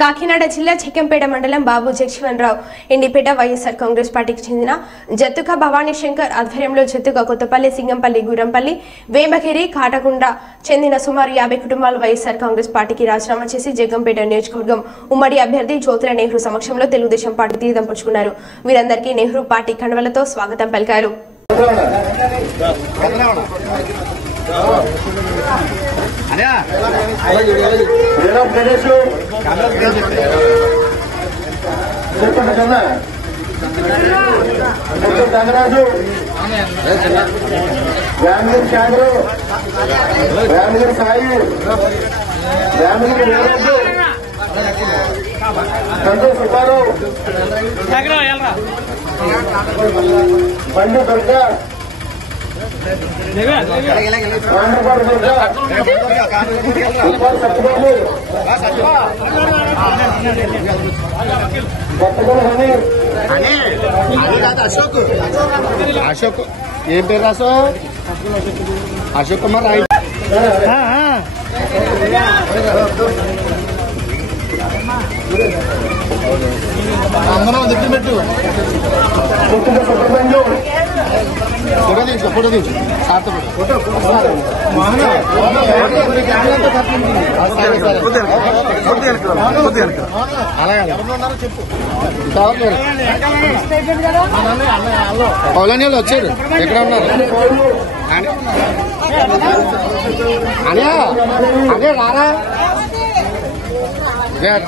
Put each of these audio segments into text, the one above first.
కాకినాడ జిల్లా చిక్కంపేట మండలం బాబు జగజీవన్రావు ఇండిపేట వైఎస్ఆర్ కాంగ్రెస్ పార్టీకి చెందిన జత్తుక భవానీ శంకర్ ఆధ్వర్యంలో జత్తుక కొత్తపల్లి సింగంపల్లి గురంపల్లి వేమగిరి కాటగుండ చెందిన సుమారు 50 కుటుంబాలు వైఎస్ఆర్ కాంగ్రెస్ పార్టీకి రాజీనామా చేసి జగ్గంపేట నియోజకవర్గం ఉమ్మడి అభ్యర్థి జ్యోతుల నెహ్రూ సమక్షంలో తెలుగుదేశం పార్టీ తీర్థం పుచ్చుకున్నారు. వీరందరికీ నెహ్రూ పార్టీ కండువలతో స్వాగతం పలికారు. బండి దుర్గా అశోక్ ఏం పేరు రాసో అశోక్ కుమార్ అందరం దిట్టు పెట్టు ఫోటో తీసు ఫోటో తీసు సార్తో చెప్పు పౌలన్యాలు వచ్చారు ఎక్కడ ఉన్నారు అనే అదే రారా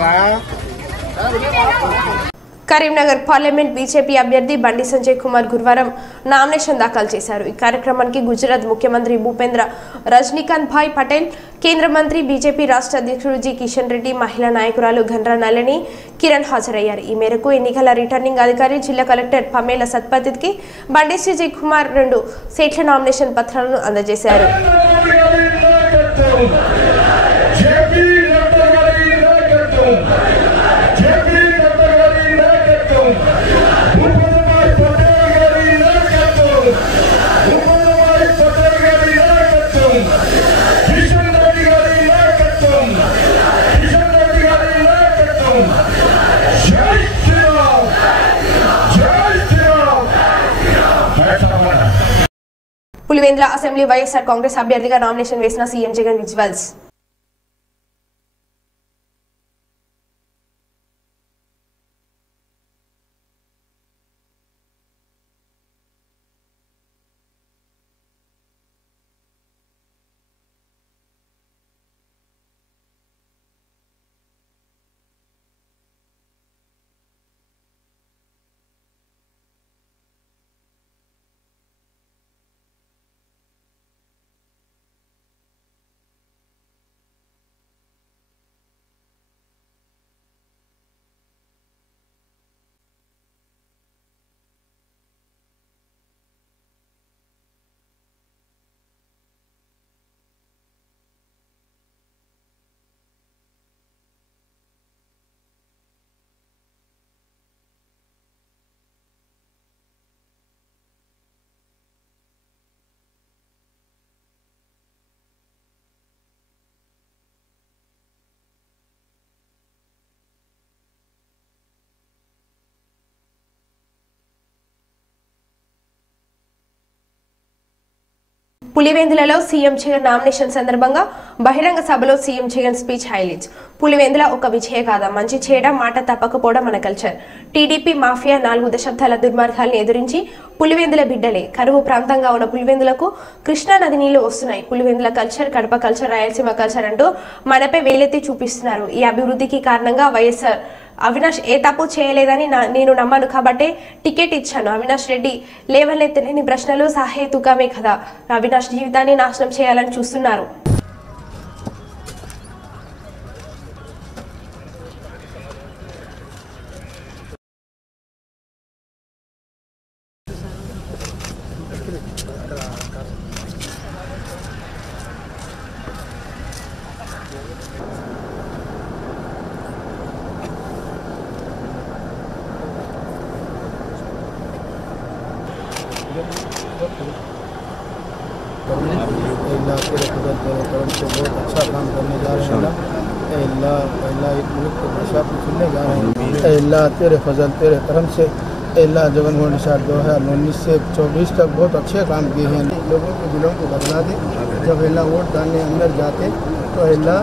రా. కరీంనగర్ పార్లమెంట్ బీజేపీ అభ్యర్థి బండి సంజయ్ కుమార్ గురువారం నామినేషన్ దాఖలు చేశారు. ఈ కార్యక్రమానికి గుజరాత్ ముఖ్యమంత్రి భూపేంద్ర రజనీకాంత్ భాయ్ పటేల్, కేంద్ర మంత్రి బీజేపీ రాష్ట్ర అధ్యక్షుడు జి కిషన్ రెడ్డి, మహిళా నాయకురాలు గండ్రా నళిని కిరణ్ హాజరయ్యారు. ఈ మేరకు ఎన్నికల రిటర్నింగ్ అధికారి జిల్లా కలెక్టర్ పమేల సత్పతికి బండి సంజయ్ కుమార్ 2 సెట్ల నామినేషన్ పత్రాలను అందజేశారు. పులివెందుల అసెంబ్లీ వైఎస్ఆర్ కాంగ్రెస్ అభ్యర్థిగా నామినేషన్ వేసిన సీఎం జగన్ విజువల్స్. పులివెందులలో సీఎం జగన్ నామినేషన్ సందర్భంగా బహిరంగ సభలో CM Jagan speech highlights. Pulivendula ఒక విజయ కాదా, మంచి చేయడం, మాట తప్పకపోవడం మన కల్చర్. టీడీపీ మాఫియా 4 దశాబ్దాల దుర్మార్గాల్ని ఎదురించి పులివెందుల బిడ్డలే. కరువు ప్రాంతంగా ఉన్న పులివెందులకు కృష్ణా నది నీళ్లు వస్తున్నాయి. Pulivendula culture, Kadapa culture, Rayalaseema culture అంటూ మనపై వేలెత్తి చూపిస్తున్నారు. ఈ అభివృద్ధికి కారణంగా వైఎస్ఆర్ అవినాష్ ఏ తప్పు చేయలేదని నేను నమ్మను కాబట్టే టికెట్ ఇచ్చాను. అవినాష్ రెడ్డి లేవనెత్తలేని ప్రశ్నలు సహేతుకమే కదా. అవినాష్ జీవితాన్ని నాశనం చేయాలని చూస్తున్నారు. इलाके रखकर बहुत अच्छा काम करने जा रहे हैं। अल्लाह अल्लाह एक मुल्क को बादशाह को चुनने जा रहे हैं। अल्लाह तेरे फजल तेरे करम से अल्लाह जगनमोहन निषाद 2019 से 24 तक बहुत अच्छे काम किए हैं। लोगों के दिलों को बदला दे। जब अल्लाह वोट डालने अंदर जाते तो अल्लाह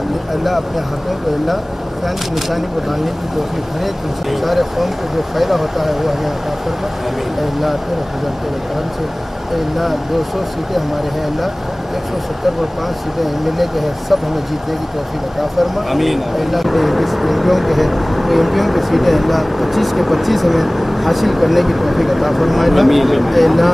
अपने हाथों को अल्लाह फैन की निशानी को डालने की तौफीक हर एक सारे कौम को जो फ़ायदा होता है वो हमें अता फरमा। अल्लाह तेरे फजल तेरे करम से अल्लाह 200 सीटें हमारे हैं, अल्लाह 170 और 5 सीटें MLA के हैं, सब हमें जीतने की तौफीक अता फरमा। अल्लाह के एमपियों के हैं तो एमपियों की सीटें अल्लाह 25 के 25 हमें हासिल करने की तौफीक अता फरमाए। अल्लाह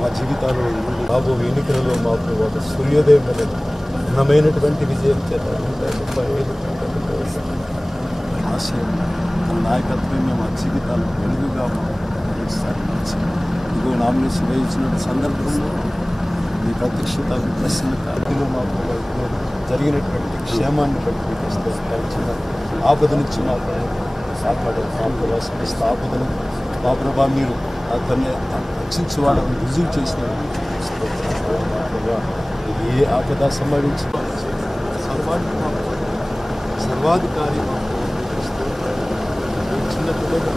మా జీవితాలు రాబోయే ఎన్నికలలో మాకు ఒక సూర్యోదయమైన ఘనమైనటువంటి విజయం చేత 35 ఆశయం తన నాయకత్వమే మా జీవితాలు వెలుగుగా ఒకసారి మార్చి ఇదిగో నామినేషన్ వేయించిన సందర్భంలో మీ ప్రత్యక్షత ప్రశ్నలో మాకు జరిగినటువంటి క్షేమాన్ని బట్టి ఇచ్చిన ఆపద నుంచి మాకు కాపాడే మా సమస్త ఆపదను మా ప్రభా మీరు దాన్ని రక్షించేవాళ్ళని రుజువు చేసిన ఏ ఆపద సంభవించిన సర్వాధికారి చిన్న పిల్లలు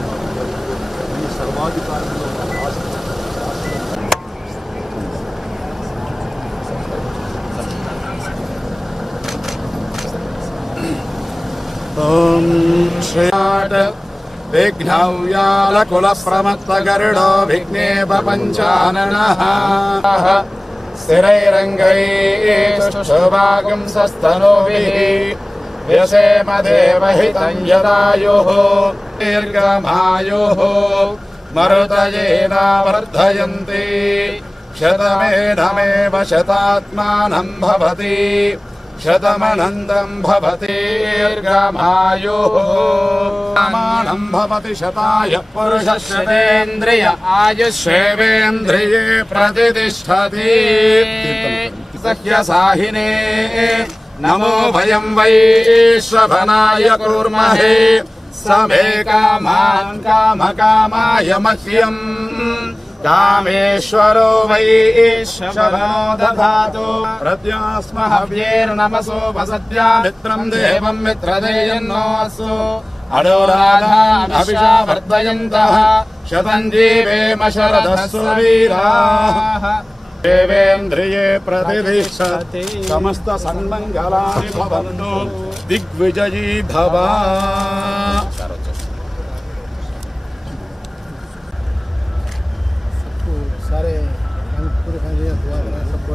ఈ సర్వాధికారంలో ఓం శ్రీనాథ विघ्नव्यालकुलप्रमत्तगरुडो विघ्नेव पञ्चाननः स्थिरैरङ्गैस्तुष्टुभागं सस्तनूभिः व्यसेम देवहितं यदायुः दीर्घमायुः मरुतयेनावर्धयन्ति शतमेधमेव शतात्मानं भवति शतमनन्दं भवति दीर्घमायुः मानं भवति शताय पुरुषश्रेन्द्रिय आयुष्येवेन्द्रिये प्रतिष्ठति सह्यसाहिने नमो भयं वैश्रवणाय कुर्महे समे कामान् कामकामाय मह्यम् कामेश्वरो वैश्रवणो दधातु प्रत्यास्महव्यैर्नमसो वसत्या मित्रं देवं मित्रदेयन्नोऽस्तु अडोराधानभिषा वर्धयन्तः शतं जीवेम शरदः सुवीराः देवेन्द्रिये प्रतिष्ठति समस्त सन्मङ्गलानि भवन्तु दिग्विजयी भव। सारे पूरे दुआ बनाए सबको।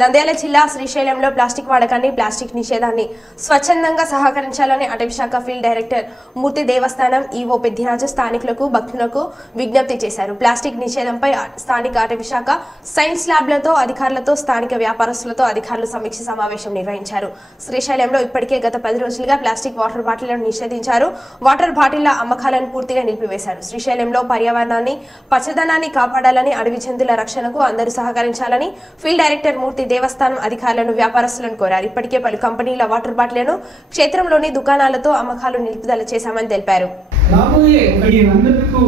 నంద్యాల జిల్లా శ్రీశైలంలో ప్లాస్టిక్ వాడకాన్ని ప్లాస్టిక్ నిషేధాన్ని స్వచ్ఛందంగా సహకరించాలని అటవీశాఖ ఫీల్డ్ డైరెక్టర్ మూర్తి దేవస్థానం ఈవో పెద్దిరాజు స్థానికులకు భక్తులకు విజ్ఞప్తి చేశారు. ప్లాస్టిక్ నిషేధంపై స్థానిక అటవీశాఖ సైన్స్ ల్యాబ్లతో అధికారులతో స్థానిక వ్యాపారస్తులతో అధికారులు సమీక్ష సమావేశం నిర్వహించారు. శ్రీశైలంలో ఇప్పటికే గత 10 రోజులుగా ప్లాస్టిక్ వాటర్ బాటిళ్లను నిషేధించారు. వాటర్ బాటిళ్ల అమ్మకాలను పూర్తిగా నిలిపివేశారు. శ్రీశైలంలో పర్యావరణాన్ని పచ్చదనాన్ని కాపాడాలని అడవి జంతువుల రక్షణకు అందరూ సహకరించాలని ఫీల్డ్ డైరెక్టర్ మూర్తి దేవస్థానం అధికారులను వ్యాపారస్తులను కోరారు. ఇప్పటికే పలు కంపెనీల వాటర్ బాటిళ్లను క్షేత్రంలోని దుకాణాలతో అమ్మకాలు నిలుపుదల చేశామని తెలిపారు. రాబోయే మీరందరితో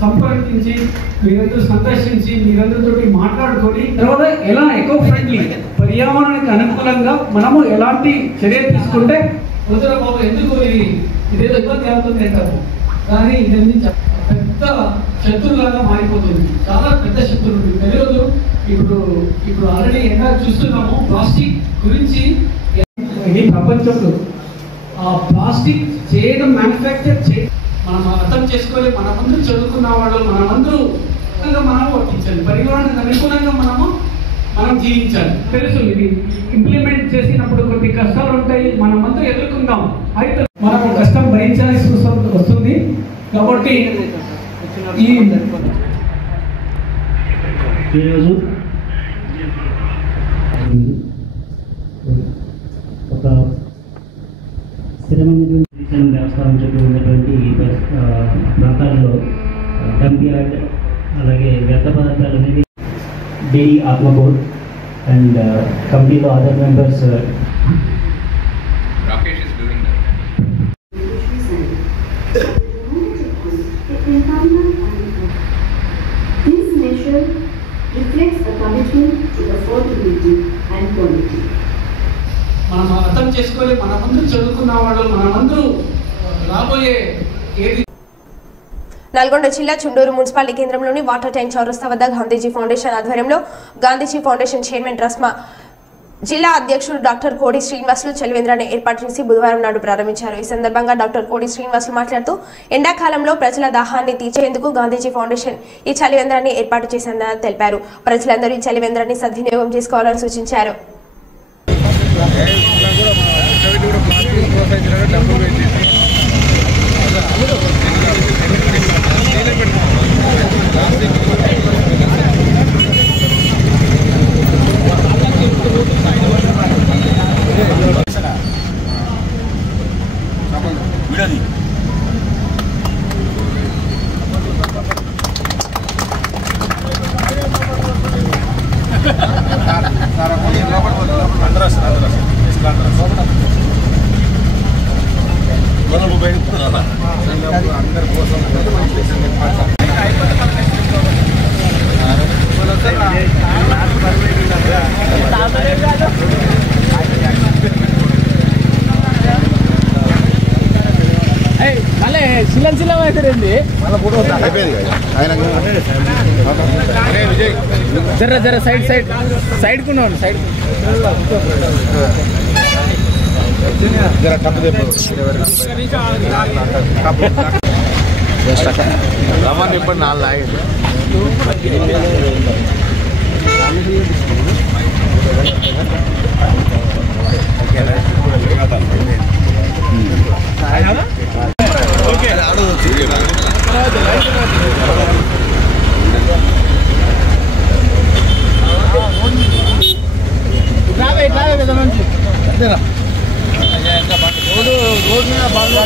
సంప్రదించి మీరందరూ సందర్శించి మీరందరితో మాట్లాడుకొని తర్వాత ఎలా ఎకో ఫ్రెండ్లీ పర్యావరణానికి అనుకూలంగా మనము ఎలాంటి చర్య తీసుకుంటే వదిలే బాబు ఎందుకు ఇదేదో ఇబ్బంది అవుతుంది అంటారు. కానీ ఇది పెద్ద శత్రువులాగా మారిపోతుంది. చాలా పెద్ద శత్రువులు తెలియదు. ఇప్పుడు ఆల్రెడీ ఎలా చూస్తున్నాము ప్లాస్టిక్ గురించి. ఇది ప్రపంచంలో ఆ ప్లాస్టిక్ చేయడం మ్యానుఫ్యాక్చర్ చేయడం మనం అర్థం చేసుకోవాలి. మన ముందు చదువుకున్న వాళ్ళు మనమందరూ మనం వర్తించాలి. పరిమాణానికి అనుకూలంగా మనం జీవించాలి. తెలుసు ఇది ఇంప్లిమెంట్ చేసినప్పుడు కొన్ని కష్టాలు ఉంటాయి, మనం అందరూ ఎదుర్కొందాం. అయితే మనం కష్టం భరించాల్సి వస్తుంది. కాబట్టి ఈరోజు ఒక స్థిరమైన దేవస్థానం చుట్టూ ఉన్నటువంటి ప్రాంతాల్లో డంప్ యార్డ్ అలాగే వ్యర్థ పదార్థాలు అనేవి డైరీ ఆత్మకూర్ అండ్ కమిటీలో other members Rakesh is doing that. This measure reflects a commitment to affordability and quality. మనం అర్థం చేసుకోవాలి. మన ముందు చదువుకున్న వాళ్ళు మనమందరూ రాబోయే ఏది. నల్గొండ జిల్లా చుండూరు మున్సిపాలిటీ కేంద్రంలోని వాటర్ ట్యాంక్ చౌరస్తా వద్ద గాంధీజీ ఫౌండేషన్ ఆధ్వర్యంలో గాంధీజీ ఫౌండేషన్ చైర్మన్ రస్మా జిల్లా అధ్యక్షుడు డాక్టర్ కోడి శ్రీనివాసులు చలివేంద్రాన్ని ఏర్పాటు చేసి బుధవారం నాడు ప్రారంభించారు. ఈ సందర్భంగా డాక్టర్ కోడి శ్రీనివాసులు మాట్లాడుతూ ఎండాకాలంలో ప్రజల దాహాన్ని తీర్చేందుకు గాంధీజీ ఫౌండేషన్ ఈ చలివేంద్రాన్ని ఏర్పాటు చేసిందని తెలిపారు. ప్రజలందరూ ఈ చలివేంద్రాన్ని సద్వినియోగం చేసుకోవాలని సూచించారు. జర సైడ్ కున్నాను సైడ్ జర కప్పు రమన్ ఇప్పుడు 4 ఆగింది. రోడ్ మీద బాగా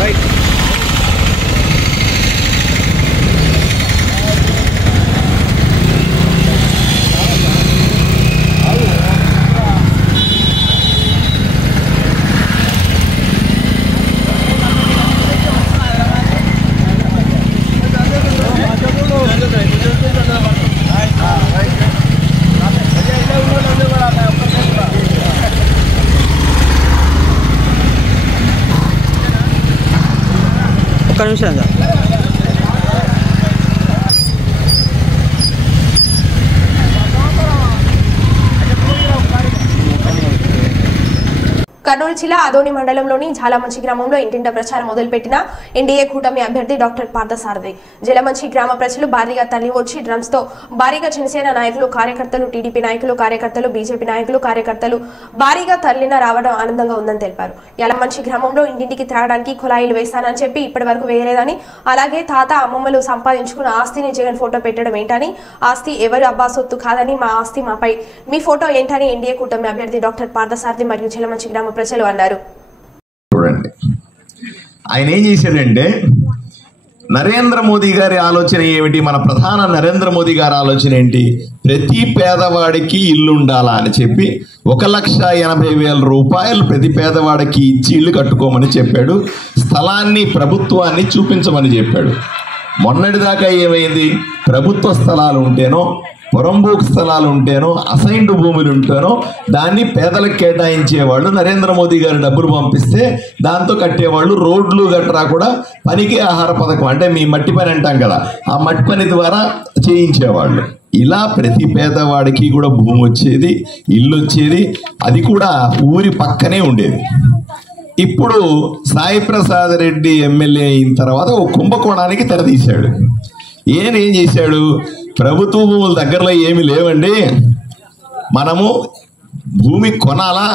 రైట్ ఒక్క నిమిషం. కర్నూలు జిల్లా ఆదోని మండలంలోని జాలమంచి గ్రామంలో ఇంటింట ప్రచారం మొదలుపెట్టిన ఎన్డీఏ కూటమి అభ్యర్థి డాక్టర్ పార్థసారథి. జలమంచి గ్రామ ప్రజలు భారీగా తరలి వచ్చి డ్రమ్స్ తో భారీగా జనసేన నాయకులు కార్యకర్తలు, టీడీపీ నాయకులు కార్యకర్తలు, బీజేపీ నాయకులు కార్యకర్తలు భారీగా తరలిన రావడం ఆనందంగా ఉందని తెలిపారు. యలమంచి గ్రామంలో ఇంటింటికి త్రాగడానికి కుళాయిలు వేస్తానని చెప్పి ఇప్పటి వరకు వేయలేదని, అలాగే తాత అమ్మమ్మలు సంపాదించుకున్న ఆస్తిని జగన్ ఫోటో పెట్టడం ఏంటని, ఆస్తి ఎవరు అబ్బా సొత్తు కాదని మా ఆస్తి మాపై, మీ ఫోటో ఏంటని ఎన్డీఏ కూటమి అభ్యర్థి డాక్టర్ పార్థసారథి మరియు జలమంచి గ్రామ ప్రజలు అన్నారు. చూడండి, ఆయన ఏం చేశాడంటే, నరేంద్ర మోదీ గారి ఆలోచన ఏమిటి, మన ప్రధాన నరేంద్ర మోదీ గారి ఆలోచన ఏంటి, ప్రతి పేదవాడికి ఇల్లు ఉండాలా అని చెప్పి 1,80,000 రూపాయలు ప్రతి పేదవాడికి ఇచ్చి ఇల్లు కట్టుకోమని చెప్పాడు. స్థలాన్ని, ప్రభుత్వాన్ని చూపించమని చెప్పాడు. మొన్నటిదాకా ఏమైంది, ప్రభుత్వ స్థలాలు ఉంటేనో పొరంబోకు స్థలాలు ఉంటేనో అసైన్డ్ భూములు ఉంటేనో దాన్ని పేదలకు కేటాయించేవాళ్ళు. నరేంద్ర మోదీ గారు డబ్బులు పంపిస్తే దాంతో కట్టేవాళ్ళు. రోడ్లు గట్రా కూడా పనికి ఆహార పథకం అంటే మీ మట్టి పని అంటాం కదా, ఆ మట్టి పని ద్వారా చేయించేవాళ్ళు. ఇలా ప్రతి పేదవాడికి కూడా భూమి వచ్చేది, ఇల్లు వచ్చేది, అది కూడా ఊరి పక్కనే ఉండేది. ఇప్పుడు సాయి ప్రసాద్ రెడ్డి ఎమ్మెల్యే అయిన తర్వాత ఒక కుంభకోణానికి తెరదీశాడు. ఏం చేశాడు? ప్రభుత్వ భూముల దగ్గరలో ఏమి లేవండి, మనము భూమి కొనాలా,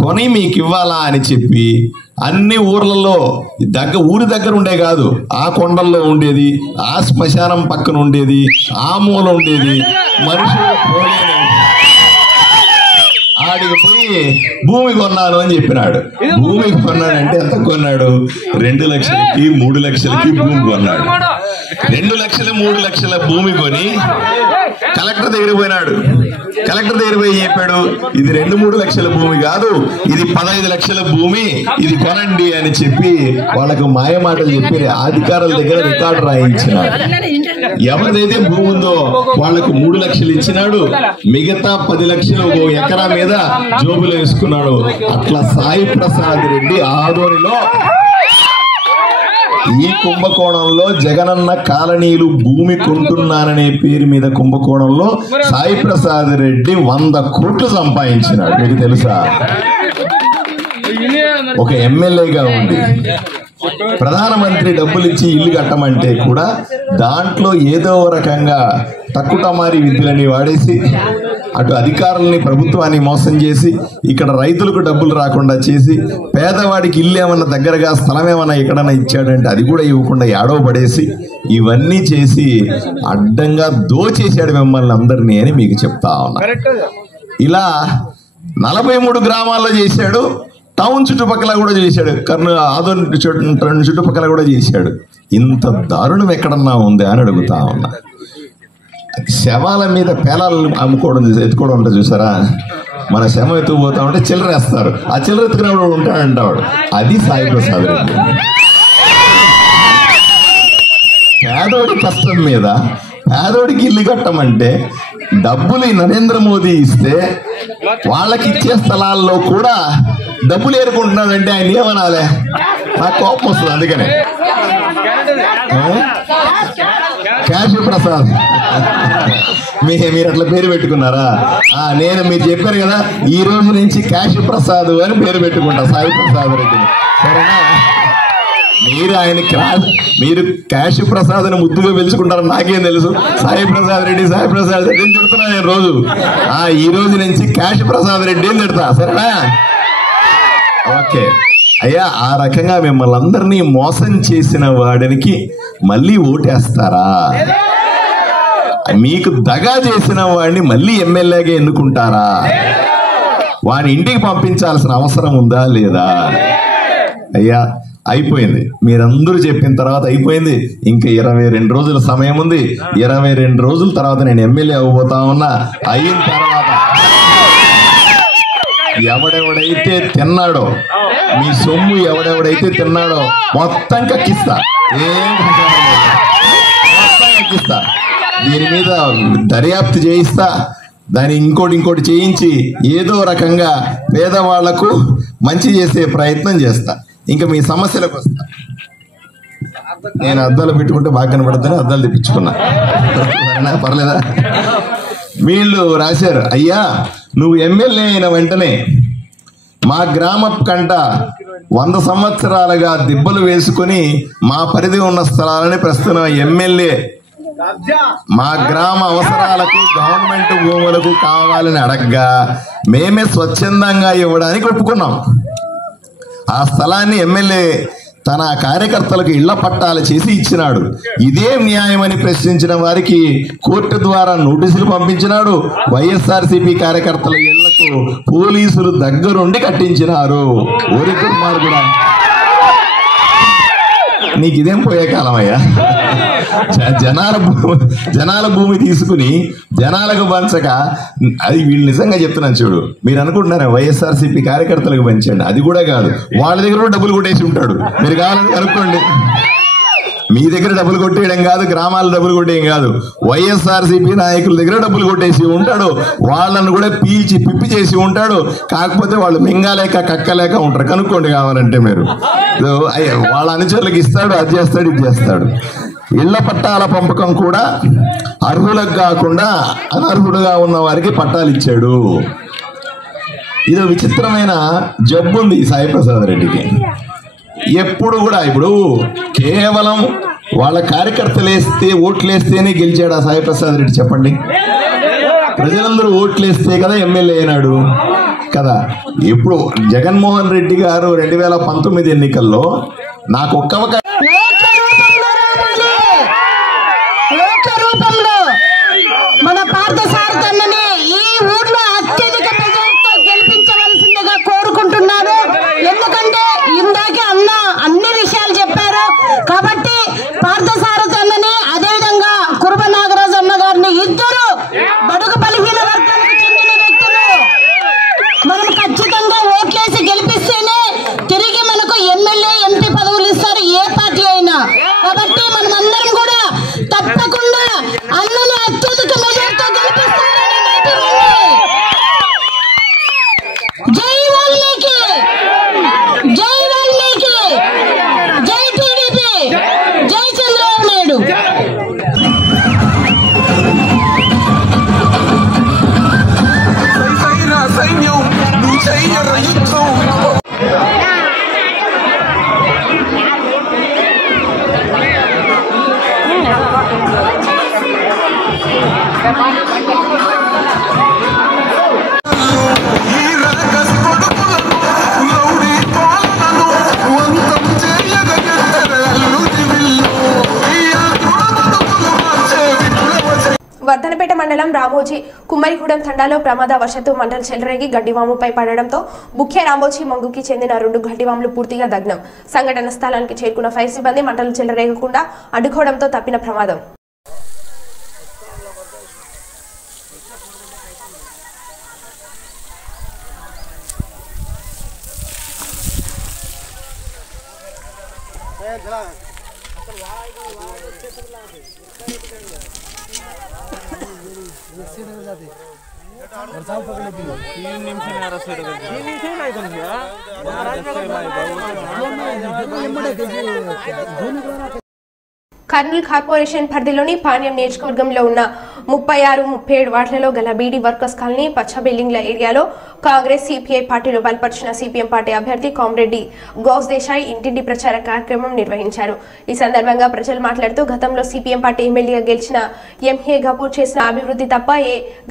కొని మీకు ఇవ్వాలా అని చెప్పి అన్ని ఊర్లలో ఊరి దగ్గర ఉండే కాదు, ఆ కొండల్లో ఉండేది, ఆ శ్మశానం పక్కన ఉండేది, ఆ మూల ఉండేది, మనుషులు ఆడికి పోయి భూమి కొన్నాను అని చెప్పినాడు. భూమి కొన్నాడంటే ఎంత కొన్నాడు? 2 లక్షలకి 3 లక్షలకి భూమి కొన్నాడు. 2 లక్షలు 3 లక్షల భూమి కొని కలెక్టర్ దగ్గర పోయినాడు. కలెక్టర్ దగ్గర పోయి చెప్పాడు, ఇది 2-3 లక్షల భూమి కాదు, ఇది 15 లక్షల భూమి, ఇది కొనండి అని చెప్పి వాళ్ళకు మాయమాటలు చెప్పి అధికారుల దగ్గర రికార్డు రాయించినాడు. ఎవరిదైతే భూమి ఉందో వాళ్లకు 3 లక్షలు ఇచ్చినాడు, మిగతా 10 లక్షలు ఒక ఎకరా మీద జోబులో వేసుకున్నాడు. అట్లా సాయి ప్రసాద్ రెడ్డి ఆదోనిలో ఈ కుంభకోణంలో జగనన్న కాలనీలు భూమి కొంటున్నాననే పేరు మీద కుంభకోణంలో సాయి ప్రసాద్ రెడ్డి 100 కోట్లు సంపాదించినాడు. మీకు తెలుసా? ఒక ఎమ్మెల్యేగా ఉండి ప్రధానమంత్రి డబ్బులు ఇచ్చి ఇల్లు కట్టమంటే కూడా దాంట్లో ఏదో రకంగా తక్కుటమారి విద్యలని వాడేసి అటు అధికారులని ప్రభుత్వాన్ని మోసం చేసి ఇక్కడ రైతులకు డబ్బులు రాకుండా చేసి పేదవాడికి ఇల్లు ఏమన్నా దగ్గరగా స్థలం ఏమన్నా ఎక్కడన్నా ఇచ్చాడంటే అది కూడా ఇవ్వకుండా ఏడో పడేసి ఇవన్నీ చేసి అడ్డంగా దోచేశాడు మిమ్మల్ని అందరినీ అని మీకు చెప్తా ఉన్నా. ఇలా 43 గ్రామాల్లో చేశాడు, టౌన్ చుట్టుపక్కల కూడా చేశాడు, ఆదోని చుట్టుపక్కల కూడా చేశాడు. ఇంత దారుణం ఎక్కడన్నా ఉంది అని అడుగుతా ఉన్నా. శవాల మీద పేలాలు అమ్ముకోవడం ఎత్తుకోవడం ఉంటుంది చూసారా? మన శవం ఎత్తుకుపోతా ఉంటే చిల్లర వేస్తారు, ఆ చిల్లర ఎత్తుకునేవాడు ఉంటాడంటాడు. అది సాయి ప్రసాద్ రెడ్డి. పేదోడి కష్టం మీద పేదోడికి ఇల్లు కట్టమంటే డబ్బులు నరేంద్ర మోదీ ఇస్తే వాళ్ళకి ఇచ్చే స్థలాల్లో కూడా డబ్బులు ఏరుకుంటున్నాడంటే ఆయన ఏమనాలే? నాకు కోపం వస్తుంది. అందుకనే క్యాష్ ప్రసాద్ మీరు అట్లా పేరు పెట్టుకున్నారా? మీరు చెప్పారు కదా, ఈ రోజు నుంచి క్యాష్ ప్రసాద్ అని పేరు పెట్టుకుంటా సాయి ప్రసాద్ రెడ్డిని. సరేనా? మీరు క్యాష్ ప్రసాద్ అని ముద్దుగా పిలుచుకుంటారని నాకేం తెలుసు. సాయి ప్రసాద్ రెడ్డి అని తిడుతున్నా నేను రోజు. ఈ రోజు నుంచి క్యాష్ ప్రసాద్ రెడ్డి అని తిడతా. సరేనా? ఓకే అయ్యా, ఆ రకంగా మిమ్మల్ని అందరినీ మోసం చేసిన వాడికి మళ్ళీ ఓటేస్తారా? మీకు దగా చేసిన వాడిని మళ్ళీ ఎమ్మెల్యేగా ఎన్నుకుంటారా? వాడిని ఇంటికి పంపించాల్సిన అవసరం ఉందా లేదా? అయ్యా అయిపోయింది, మీరందరూ చెప్పిన తర్వాత అయిపోయింది. ఇంకా 22 రోజుల సమయం ఉంది. 22 రోజుల తర్వాత నేను ఎమ్మెల్యే అవ్వబోతా ఉన్నా. అయిన తర్వాత ఎవడెవడైతే తిన్నాడో మీ సొమ్ము, ఎవడెవడైతే తిన్నాడో మొత్తం కక్కిస్తా. కక్కిస్తా. దీని మీద దర్యాప్తు చేయిస్తా. దాన్ని ఇంకోటి చేయించి ఏదో రకంగా పేదవాళ్లకు మంచి చేసే ప్రయత్నం చేస్తా. ఇంకా మీ సమస్యలకు వస్తా. నేను అద్దాలు పెట్టుకుంటే బాగా కనబడుతుంది, అద్దాలు తెప్పించుకున్నా. పర్లేదా? వీళ్ళు రాశారు, అయ్యా నువ్వు ఎమ్మెల్యే అయిన వెంటనే మా గ్రామ కంట 100 సంవత్సరాలుగా దిబ్బలు వేసుకుని మా పరిధి ఉన్న స్థలాలని ప్రస్తుతం ఎమ్మెల్యే మా గ్రామ అవసరాలకు గవర్నమెంట్ భూములకు కావాలని అడగ్గా మేమే స్వచ్ఛందంగా ఇవ్వడానికి ఒప్పుకున్నాం. ఆ స్థలాన్ని ఎమ్మెల్యే తన కార్యకర్తలకు ఇళ్ల పట్టాలు చేసి ఇచ్చినాడు. ఇదే న్యాయమని ప్రశ్నించిన వారికి కోర్టు ద్వారా నోటీసులు పంపించినాడు. వైఎస్ఆర్సీపీ కార్యకర్తల ఇళ్లకు పోలీసులు దగ్గరుండి కట్టించినారు. ఓరి దుర్మార్గుడా, నీకు ఇదేం పోయే కాలమయ్యా? జనాల భూమి తీసుకుని జనాలకు పంచక, అది వీళ్ళు నిజంగా చెప్తున్నాను చూడు. మీరు అనుకుంటున్నారా వైఎస్ఆర్సీపీ కార్యకర్తలకు పంచండి? అది కూడా కాదు, వాళ్ళ దగ్గర కూడా డబ్బులు కొట్టేసి ఉంటాడు. మీరు కావాలని కనుక్కోండి. మీ దగ్గర డబ్బులు కొట్టేయడం కాదు, గ్రామాల డబ్బులు కొట్టేయడం కాదు, వైఎస్ఆర్సీపీ నాయకుల దగ్గర డబ్బులు కొట్టేసి ఉంటాడు. వాళ్ళను కూడా పీల్చి పిప్పి చేసి ఉంటాడు. కాకపోతే వాళ్ళు మింగాలేక కక్కలేక ఉంటారు. కనుక్కోండి కావాలంటే మీరు. వాళ్ళ అనుచరులకు ఇస్తాడు, అది చేస్తాడు, ఇది చేస్తాడు. ఇళ్ల పట్టాల పంపకం కూడా అర్హులకు కాకుండా అనర్హుడుగా ఉన్న వారికి పట్టాలు ఇచ్చాడు. ఇది విచిత్రమైన జబ్బు ఉంది సాయి ప్రసాద్ రెడ్డికి. ఎప్పుడు కూడా ఇప్పుడు కేవలం వాళ్ళ కార్యకర్తలు వేస్తే ఓట్లు వేస్తేనే గెలిచాడు ఆ సాయి ప్రసాద్ రెడ్డి? చెప్పండి. ప్రజలందరూ ఓట్లు వేస్తే కదా ఎమ్మెల్యే అయినాడు కదా. ఇప్పుడు జగన్మోహన్ రెడ్డి గారు 2019 ఎన్నికల్లో నాకు ఒక్క మన పార్థసారథిని ఈ ఊర్లో అత్యధిక ప్రజలతో గెలిపించవలసిందిగా కోరుకుంటున్నాను. ఎందుకంటే ఇందాకే అన్న అన్ని విషయాలు చెప్పారు కాబట్టి పార్థసారథిని అదేవిధంగా కురుబ నాగరాజు అన్న గారిని ఇద్దరు బడుగు బలహీన వర్గానికి చెందిన వ్యక్తులు మనం ఖచ్చితంగా ఓట్లేసి గెలిపిస్తేనే తిరిగి మనకు ఎమ్మెల్యే ఎంపీ పదవులు ఇస్తారు ఏ పార్టీ అయినా. కాబట్టి మనం అందరం కూడా తప్పకుండా అన్నను అత్యధిక మెజార్టీతో గెలిపిస్తారని జై వాల్మీకి, జై వాల్మీకి, జై టీడీపీ, జై చంద్రబాబు నాయుడు. వర్ధనపేట మండలం రామోజీ కుమ్మరిగూడెం తండాలో ప్రమాదవశాత్తు మంటలు చెలరేగి గడ్డివాముపై పడడంతో ముఖ్య రామోజీ మంగుకి చెందిన 2 గడ్డివాములు పూర్తిగా దగ్నం. సంఘటన స్థలానికి చేరుకున్న ఫైర్ సిబ్బంది మంటలు చెలరేగకుండా అడ్డుకోవడంతో తప్పిన ప్రమాదం. కర్నూలు కార్పొరేషన్ పరిధిలోని పాణ్యం నియోజకవర్గంలో ఉన్న 36, 37 వార్డులలో గల బీడీ వర్కర్స్ కాలనీ పచ్చ బిల్డింగ్ల ఏరియాలో కాంగ్రెస్ సిపిఐ పార్టీలు బలపరిచిన సిపిఎం పార్టీ అభ్యర్థి కామ్రెడ్డి గౌస్ దేశాయ్ ఇంటింటి ప్రచార కార్యక్రమం నిర్వహించారు. ఈ సందర్భంగా ప్రజలు మాట్లాడుతూ గతంలో సిపిఎం పార్టీ ఎమ్మెల్యేగా గెలిచిన ఎంఏ గపూర్ చేసిన అభివృద్ధి తప్ప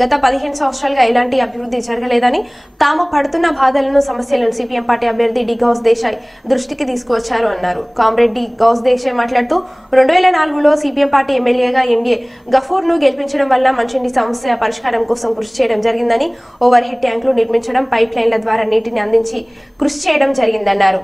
గత 15 సంవత్సరాలుగా ఎలాంటి అభివృద్ధి జరగలేదని, తాము పడుతున్న బాధలను సమస్యలను సిపిఎం పార్టీ అభ్యర్థి డి గౌస్ దేశాయ్ దృష్టికి తీసుకువచ్చారు అన్నారు. కామ్రెడ్డి గౌస్ దేశాయ్ మాట్లాడుతూ 2004లో సిపిఎం పార్టీ ఎమ్మెల్యేగా ఎంఏ గఫూర్ ను గెలిపించడం వల్ల మంచినీటి సమస్య పరిష్కారం కోసం కృషి చేయడం జరిగిందని, ఓవర్ హెడ్ ట్యాంకులు నిర్మించడం, పైప్ లైన్ల ద్వారా నీటిని అందించి కృషి చేయడం జరిగిందన్నారు.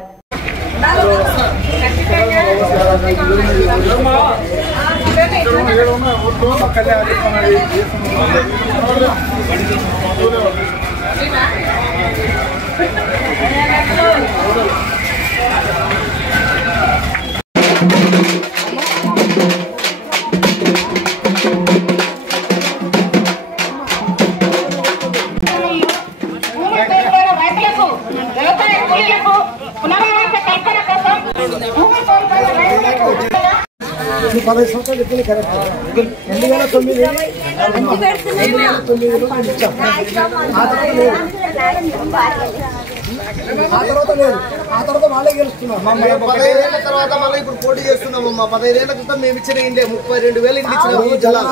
ఆ తర్వాత వాళ్ళే గెలుస్తున్నాం. 15 ఏళ్ల తర్వాత మళ్ళీ ఇప్పుడు పోటీ చేస్తున్నాం. 15 ఏళ్ల క్రితం మేము ఇచ్చిన ఇండే 32,000 ఇండ్లు ఇచ్చినాము ఈ జిల్లాలో.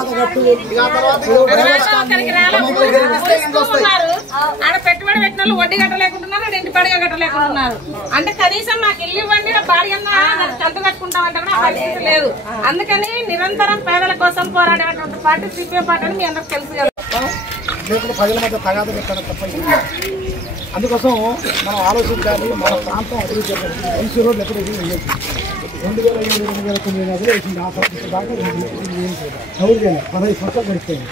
ఆ తర్వాత ఆడ పెట్టుబడి పెట్టిన వాళ్ళు వడ్డీ కట్టలేకుంటున్నారు, ఇంటి పడిగా కట్టలేకుంటున్నారు. అంటే కనీసం మాకు ఇల్లు ఇవ్వండి, భార్య కంత కట్టుకుంటామంటే కూడా ఆ పరిస్థితి లేదు. అందుకని నిరంతరం పేదల కోసం పోరాడేటువంటి పార్టీ సిపిఎం పార్టీ అని మీ అందరికి తెలుసు కదా. ప్రజల మధ్య తగాద పెట్టడం తప్ప. అందుకోసం మనం ఆలోచించాలి. మన ప్రాంతం అభివృద్ధి మంచి రోడ్లు ఎక్కడ 2007, 2009 వేసింది. ఆ సంవత్సరం దాకా సౌకర్యం 15 సంవత్సరాలు గడిపోయింది.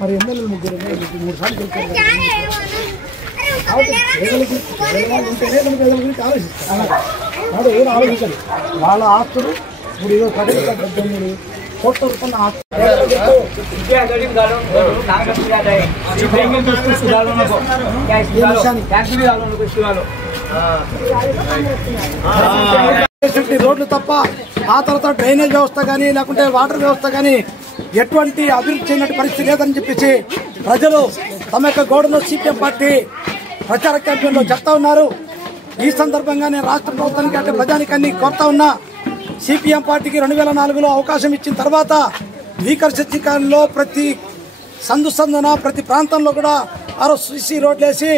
మరి ఎమ్మెల్యేలు 3 సార్లు గెలిచారు. ఉంటేనే పేదల గురించి ఆలోచిస్తారు. వాడు ఏం ఆలోచించాలి. వాళ్ళ ఆస్తులు ఇప్పుడు ఈరోజు ప్రజలకు 13 కోట్ల రూపాయల రోడ్లు తప్ప ఆ తర్వాత డ్రైనేజ్ వ్యవస్థ కానీ లేకుంటే వాటర్ వ్యవస్థ కానీ ఎటువంటి అభివృద్ధి చెందిన పరిస్థితి లేదని చెప్పేసి ప్రజలు తమ యొక్క గోడను సిపిఎం పార్టీ ప్రచార క్యాంపెయిన్లో చెప్తా ఉన్నారు. ఈ సందర్భంగా నేను రాష్ట్ర ప్రభుత్వానికి అంటే ప్రజానికాన్ని కోరుతా ఉన్నా. సిపిఎం పార్టీకి 2004లో అవకాశం ఇచ్చిన తర్వాత వీకర్షికాలంలో ప్రతి సందున ప్రతి ప్రాంతంలో కూడా సిసి రోడ్లు వేసి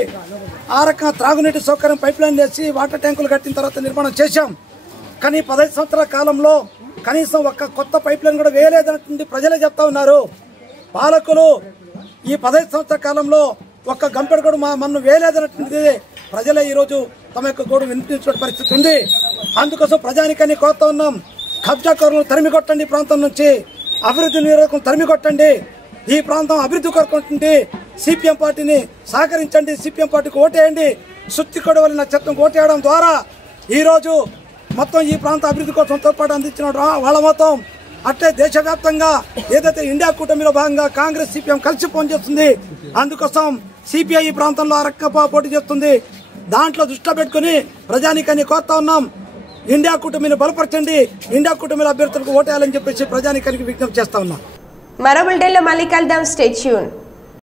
ఆ రకంగా త్రాగునీటి సౌకర్యం పైప్ లైన్ వేసి వాటర్ ట్యాంకులు కట్టిన తర్వాత నిర్మాణం చేశాం. కానీ 15 సంవత్సరాల కాలంలో కనీసం ఒక్క కొత్త పైప్ లైన్ కూడా వేయలేదన్నటువంటి ప్రజలే చెప్తా ఉన్నారు. పాలకులు ఈ 15 సంవత్సరాల కాలంలో ఒక్క గంపెడు కూడా మన వేయలేదన్నటువంటిది ప్రజలే ఈరోజు తమ యొక్క గోడు వినిపించిన పరిస్థితి ఉంది. అందుకోసం ప్రజానికాన్ని కోరుతా ఉన్నాం. కబ్జాకారులను తరిమి కొట్టండి, ప్రాంతం నుంచి అభివృద్ధి నిరోధకం తరిమి కొట్టండి. ఈ ప్రాంతం అభివృద్ధి కోరుకుంటుంది. సిపిఎం పార్టీని సహకరించండి, సిపిఎం పార్టీకి ఓటేయండి. సుత్తికొడ వల్ల నక్షత్రం ఓటేయడం ద్వారా ఈరోజు మొత్తం ఈ ప్రాంత అభివృద్ధి కోసం తోడ్పాటు అందించిన వాళ్ళ మొత్తం అట్లే దేశవ్యాప్తంగా ఏదైతే ఇండియా కూటమిలో భాగంగా కాంగ్రెస్ సిపిఎం కలిసి పనిచేస్తుంది. అందుకోసం సిపిఐ ఈ ప్రాంతంలో ఆ రకంగా పోటీ చేస్తుంది. దాంట్లో దృష్టిలో పెట్టుకుని ప్రజానికాన్ని కోరుతా ఉన్నాం. ఇండియా కూటమిని బలపరచండి, ఇండియా కూటమిలో అభ్యర్థులకు ఓటేయాలని చెప్పేసి ప్రజానికానికి విజ్ఞప్తి చేస్తా ఉన్నాం. మరో బులెటిన్లో మళ్ళీ కలుద్దాం. Stay tune.